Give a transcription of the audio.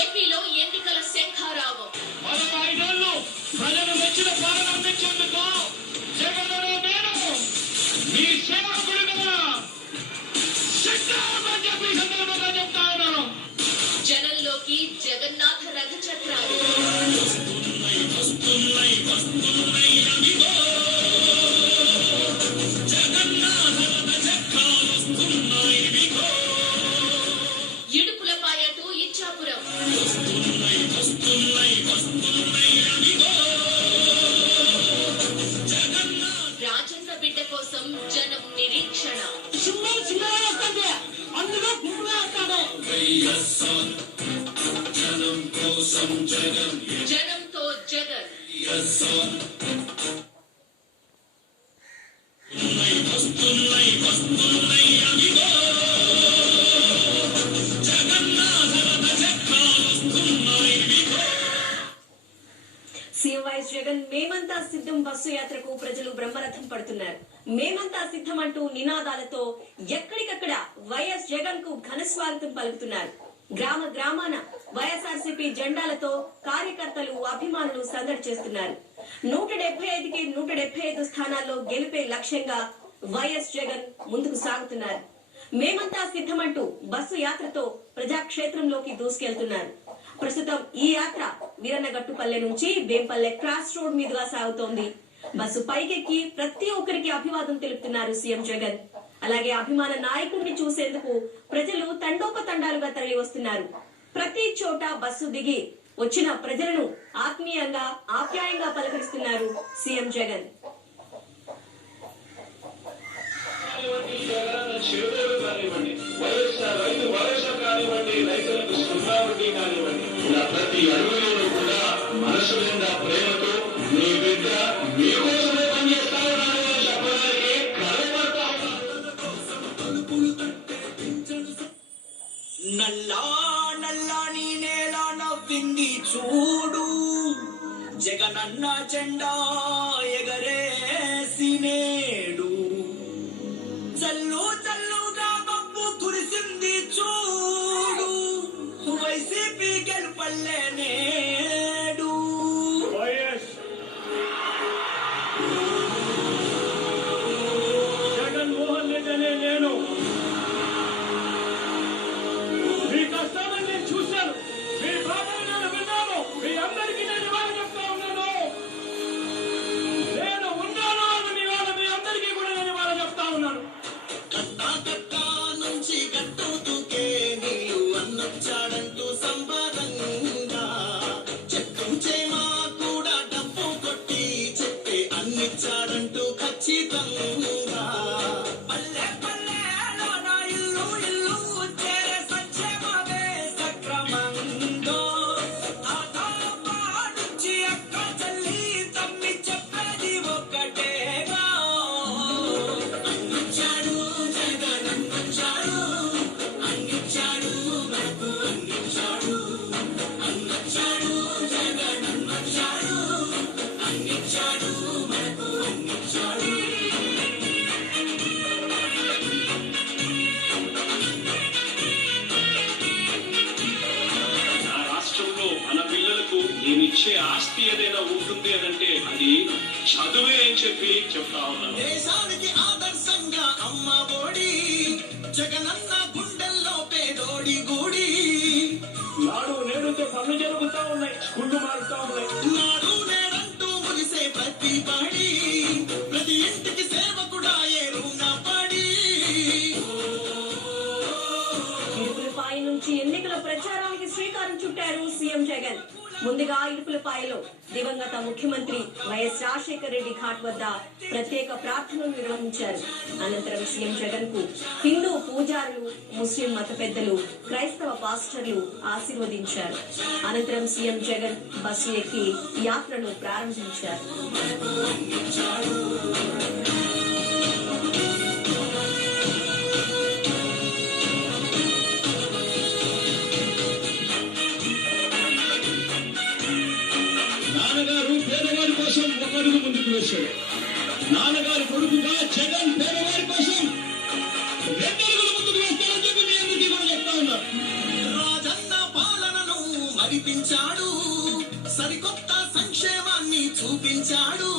ఏపీలో ఎన్నికల శంఖారావం. 15 ఏళ్ళు ప్రజలు మెచ్చిన పాలన అందించేందుకు జగన్ నేను మీ సేవకుడిగా సిద్ధమని చెప్పి సందర్భంగా చెప్తా ఉన్నాను. జనంలోకి జగన్నాథ రథచక్రాలు. ఇడుపులపాయ టు ఇచ్చాపురం. రాజన్న బిడ్డ కోసం జనం నిరీక్షణ. జనంతో జగన్. సీఎం వైఎస్ జగన్ మేమంతా సిద్ధం బస్సు యాత్రకు ప్రజలు బ్రహ్మరథం పడుతున్నారు. మేమంతా సిద్ధం అంటూ నినాదాలతో ఎక్కడికక్కడ వైఎస్ జగన్ కు ఘన స్వాగతం పలుకుతున్నారు. గ్రామ గ్రామాన వైఎస్ఆర్సీపీ జెండాలతో కార్యకర్తలు అభిమానులు సందడి చేస్తున్నారు. 175కి 175 స్థానాల్లో గెలిపే లక్ష్యంగా వైఎస్ జగన్ ముందుకు సాగుతున్నారు. మేమంతా సిద్ధమంటూ బస్సు యాత్రతో ప్రజాక్షేత్రంలోకి దూసుకెళ్తున్నారు. ప్రస్తుతం ఈ యాత్ర వీరన్నగట్టుపల్లె నుంచి వేంపల్లె క్రాస్ రోడ్ మీదుగా సాగుతోంది. బస్సు పైకెక్కి ప్రతి ఒక్కరికి అభివాదం తెలుపుతున్నారు సీఎం జగన్. అలాగే అభిమాన నాయకుడిని చూసేందుకు ప్రజలు తండోపతండాలుగా తరలి వస్తున్నారు. ప్రతి చోట బస్సు దిగి వచ్చిన ప్రజలను ఆత్మీయంగా ఆప్యాయంగా పలకరిస్తున్నారు సీఎం జగన్. ప్రతి అడుగులోనూ కూడా మనసు నిండా ప్రేమతో మీ బిడ్డ మీకోసమే పనిచేస్తా ఉన్నాను అని చెప్పడానికి గర్వపడతా నల్లా నల్లాని నేల నవ్వింది చూడు, జగనన్న జెండా ఎగరేసి నేడు. చల్లు చల్లుగా మబ్బు కురిసింది చూడు, వైసీపీ గెలుపల్లే నేడు. జగన్మోహన్ రెడ్డి అనే నేను మీ కష్టాలను నేను చూశాను, మీ బాధలు నేను విన్నాను. మీ అందరికీ నేను ఇవాళ చెప్తా ఉన్నాను, నేను ఉన్నాను అని ఇవాళ మీ అందరికీ కూడా నేను ఇవాళ చెప్తా ఉన్నాను. కట్టా నుంచి గట్టుకే నీళ్ళు అన్నొచ్చాడంటూ సంబరంగా, చెట్టు చేమా కూడా డబ్బు కొట్టి చెప్పే అన్నిచ్చాడంటూ ఖచ్చితంగా. పల్లె పల్లెలో నా ఇల్లు ఇల్లు చేరే సంక్షేమమే సక్రమంగా. తాత నుంచి అక్క చెల్లి తమ్మి చెప్పేది ఒక్కటేగా. అన్నొచ్చాడు జగన్ అన్నొచ్చాడు, అందించాడు మనకు అందించాడు. అన్నొచ్చాడు జగన్ అన్నొచ్చాడు, అందించాడు మనకు అందించాడు. నా రాష్ట్రంలో మన పిల్లలకు నేనిచ్చే ఆస్తి ఏదైనా ఉంటుంది అనంటే అది చదువే అని చెప్పి చెప్తా ఉన్నాను. దేశానికి ఆదర్శంగా అమ్మ ఒడి, జగనన్న గుండెల్లో పేదోడి గుడి. నాడు నేడుతో పనులు జరుగుతా ఉన్నాయి, స్కూళ్ళు మారుతా ఉన్నాయి. నాడు నేడంటూ మురిసే ప్రతి పడి, ప్రతి ఇంటికి సేవకుడా ఏరున పడి. ఇడుపులపాయ నుంచి ఎన్నికల ప్రచారానికి శ్రీకారం చుట్టారు సీఎం జగన్. ముందుగా ఇడుపులపాయలో దివంగత ముఖ్యమంత్రి వైఎస్ రాజశేఖర రెడ్డి ఘాట్ వద్ద ప్రత్యేక ప్రార్థనలు నిర్వహించారు. అనంతరం సీఎం జగన్ కు హిందూ పూజారులు, ముస్లిం మత పెద్దలు, క్రైస్తవ పాస్టర్లు ఆశీర్వదించారు. అనంతరం సీఎం జగన్ బస్సు ఎక్కి యాత్రను ప్రారంభించారు. నాన్నగారు పేదవారి కోసం ఒక అడుగు ముందుకు వేశాడు. నాన్నగారు కొడుకుగా జగన్ పేదవారి కోసం 2 అడుగులు ముందుకు వేస్తారని చెప్పి మీ అందరికీ కూడా చెప్తా ఉన్నారు. రాజన్న పాలనను నడిపించాడు, సరికొత్త సంక్షేమాన్ని చూపించాడు.